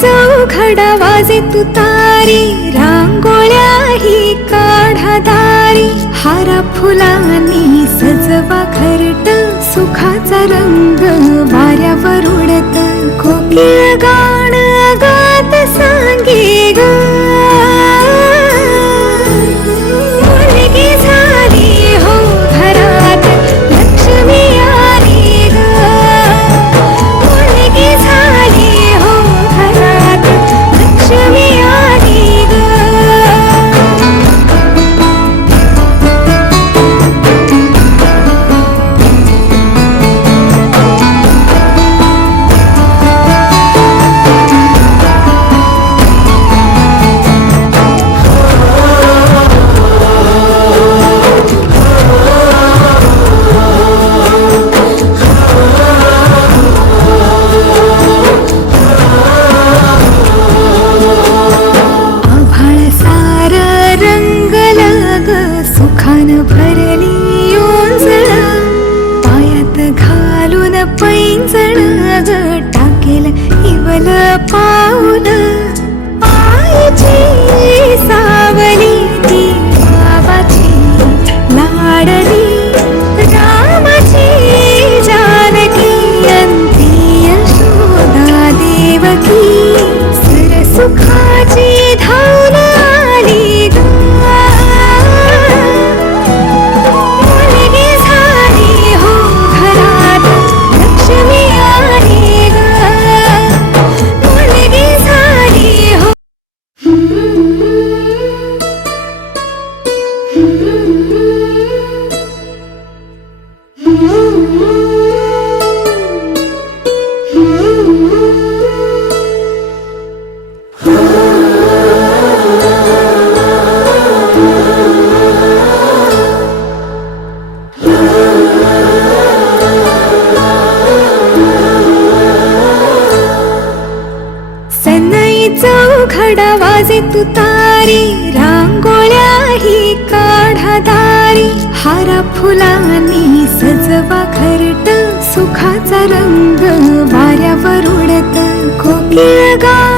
चौघडा वाजे तुतारी, रांगोळ्याही काढा दारी, हारा फुलांनी सजवा घरट, सुखाचा रंग वाऱ्यावर उडत, कोकिळ गाण गात सांगे ग, मुलगी झाली हो घरात, लक्ष्मी आली ग, मुलगी झाली हो घरात, लक्ष्मी आली ग. सुखान भरली योंजण, पायात घालून पैंजण ग, टाकेल इवल पाऊल, आईची सावली ती बाबाची लाडली, रामाची जानकी अंती यशोदा देवकी, सरसुखाची धावल आली ग, चौघडा वाजे तुतारी, रांगोळ्याही काढा दारी, हारा फुलांनी सजवा घरट, सुखाचा रंग वाऱ्यावर उडत, कोकिळ गाण